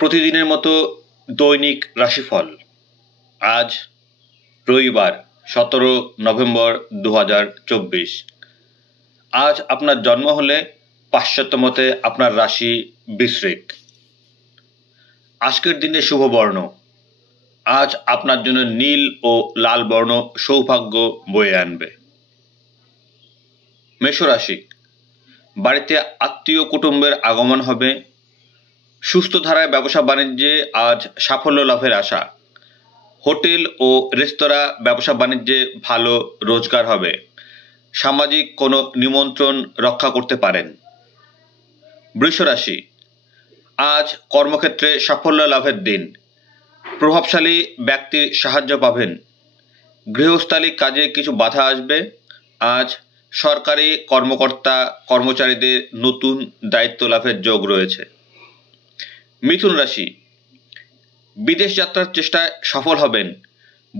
প্রতিদিনের মতো দৈনিক রাশিফল। আজ রবিবার 17 নভেম্বর 2024। আজ আপনার জন্ম হলে পাশ্চাত্য মতে আপনার রাশি বৃশ্চিক। আজকের দিনে শুভ বর্ণ। আজ আপনার জন্য নীল ও লাল বর্ণ সৌভাগ্য বয়ে আনবে। মেষ রাশি, বাড়িতে আত্মীয় কুটুম্বের আগমন হবে। সুস্থ ধারায় ব্যবসা বাণিজ্যে আজ সাফল্য লাভের আশা। হোটেল ও রেস্তোরাঁ ব্যবসা বাণিজ্যে ভালো রোজগার হবে। সামাজিক কোনো নিমন্ত্রণ রক্ষা করতে পারেন। বৃষ রাশি, আজ কর্মক্ষেত্রে সাফল্য লাভের দিন। প্রভাবশালী ব্যক্তির সাহায্য পাবেন। গৃহস্থালী কাজে কিছু বাধা আসবে। আজ সরকারি কর্মকর্তা কর্মচারীদের নতুন দায়িত্ব লাভের যোগ রয়েছে। মিথুন রাশি, বিদেশ যাত্রার চেষ্টায় সফল হবেন।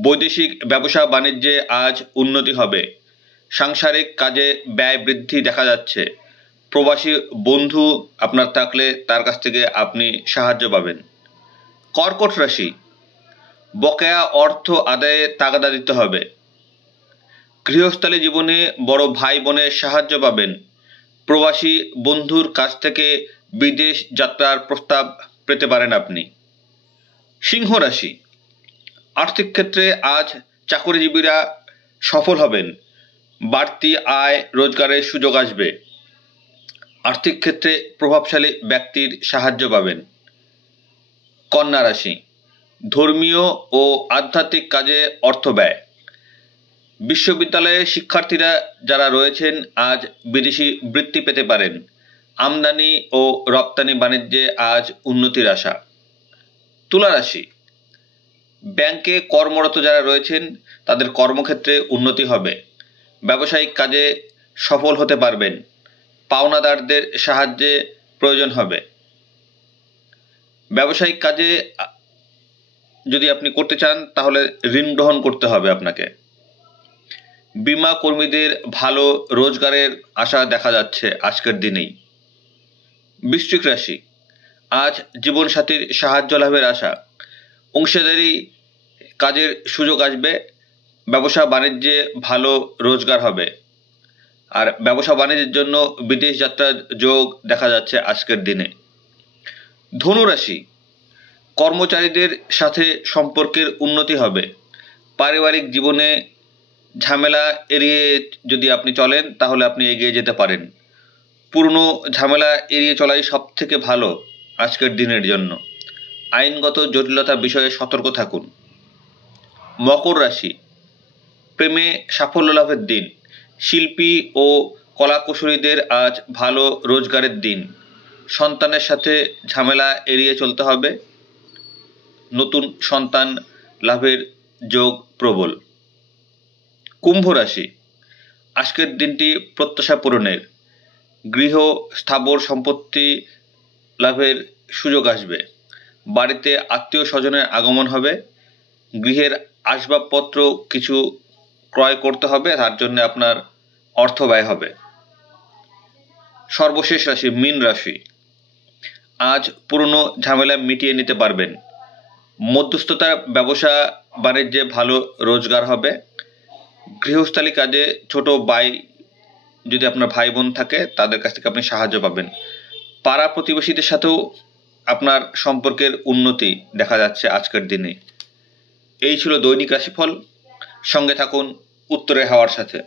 বৈদেশিক ব্যবসা বাণিজ্যে আজ উন্নতি হবে। সাংসারিক কাজে ব্যয় বৃদ্ধি দেখা যাচ্ছে। প্রবাসী বন্ধু আপনার থাকলে তার কাছ থেকে আপনি সাহায্য পাবেন। কর্কট রাশি, বকেয়া অর্থ আদায়ে তাগাদা দিতে হবে। গৃহস্থালী জীবনে বড় ভাই বোনের সাহায্য পাবেন। প্রবাসী বন্ধুর কাছ থেকে বিদেশ যাত্রার প্রস্তাব পেতে পারেন আপনি। সিংহ রাশি, আর্থিক ক্ষেত্রে আজ চাকরিজীবীরা সফল হবেন। বাড়তি আয় রোজগারের সুযোগ আসবে। আর্থিক ক্ষেত্রে প্রভাবশালী ব্যক্তির সাহায্য পাবেন। কন্যা রাশি, ধর্মীয় ও আধ্যাত্মিক কাজে অর্থ ব্যয়। বিশ্ববিদ্যালয়ের শিক্ষার্থীরা যারা রয়েছেন আজ বিদেশি বৃত্তি পেতে পারেন। আমদানি ও রপ্তানি বাণিজ্যে আজ উন্নতির আশা। তুলা রাশি, ব্যাংকে কর্মরত যারা রয়েছেন তাদের কর্মক্ষেত্রে উন্নতি হবে। ব্যবসায়িক কাজে সফল হতে পারবেন। পাওনাদারদের সাহায্যে প্রয়োজন হবে। ব্যবসায়িক কাজে যদি আপনি করতে চান তাহলে ঋণ গ্রহণ করতে হবে আপনাকে। বীমা কর্মীদের ভালো রোজগারের আশা দেখা যাচ্ছে আজকের দিনেই। বৃশ্চিক রাশি, আজ জীবনসাথীর সাহায্য লাভের আশা। অংশীদারি কাজের সুযোগ আসবে। ব্যবসা বাণিজ্যে ভালো রোজগার হবে। আর ব্যবসা বাণিজ্যের জন্য বিদেশ যাত্রার যোগ দেখা যাচ্ছে আজকের দিনে। ধনু রাশি, কর্মচারীদের সাথে সম্পর্কের উন্নতি হবে। পারিবারিক জীবনে ঝামেলা এড়িয়ে যদি আপনি চলেন তাহলে আপনি এগিয়ে যেতে পারেন। পুরনো ঝামেলা এড়িয়ে চলাই সব থেকে ভালো আজকের দিনের জন্য। আইনগত জটিলতা বিষয়ে সতর্ক থাকুন। মকর রাশি, প্রেমে সাফল্য লাভের দিন। শিল্পী ও কলাকুশলীদের আজ ভালো রোজগারের দিন। সন্তানের সাথে ঝামেলা এড়িয়ে চলতে হবে। নতুন সন্তান লাভের যোগ প্রবল। কুম্ভ রাশি, আজকের দিনটি প্রত্যাশা পূরণের। গৃহ স্থাবর সম্পত্তি লাভের সুযোগ আসবে। বাড়িতে আত্মীয় স্বজনের আগমন হবে। গৃহের আসবাবপত্র কিছু ক্রয় করতে হবে, তার জন্য আপনার অর্থ ব্যয় হবে। সর্বশেষ রাশি মীন রাশি, আজ পুরনো ঝামেলা মিটিয়ে নিতে পারবেন। মধ্যস্থতার ব্যবসা বাণিজ্যে ভালো রোজগার হবে। গৃহস্থালী কাজে ছোট ভাই যদি আপনার ভাই বোন থাকে তাদের কাছ থেকে আপনি সাহায্য পাবেন। পাড়া প্রতিবেশীদের সাথেও আপনার সম্পর্কের উন্নতি দেখা যাচ্ছে আজকের দিনে। এই ছিল দৈনিক রাশিফল। সঙ্গে থাকুন উত্তরের হাওয়ার সাথে।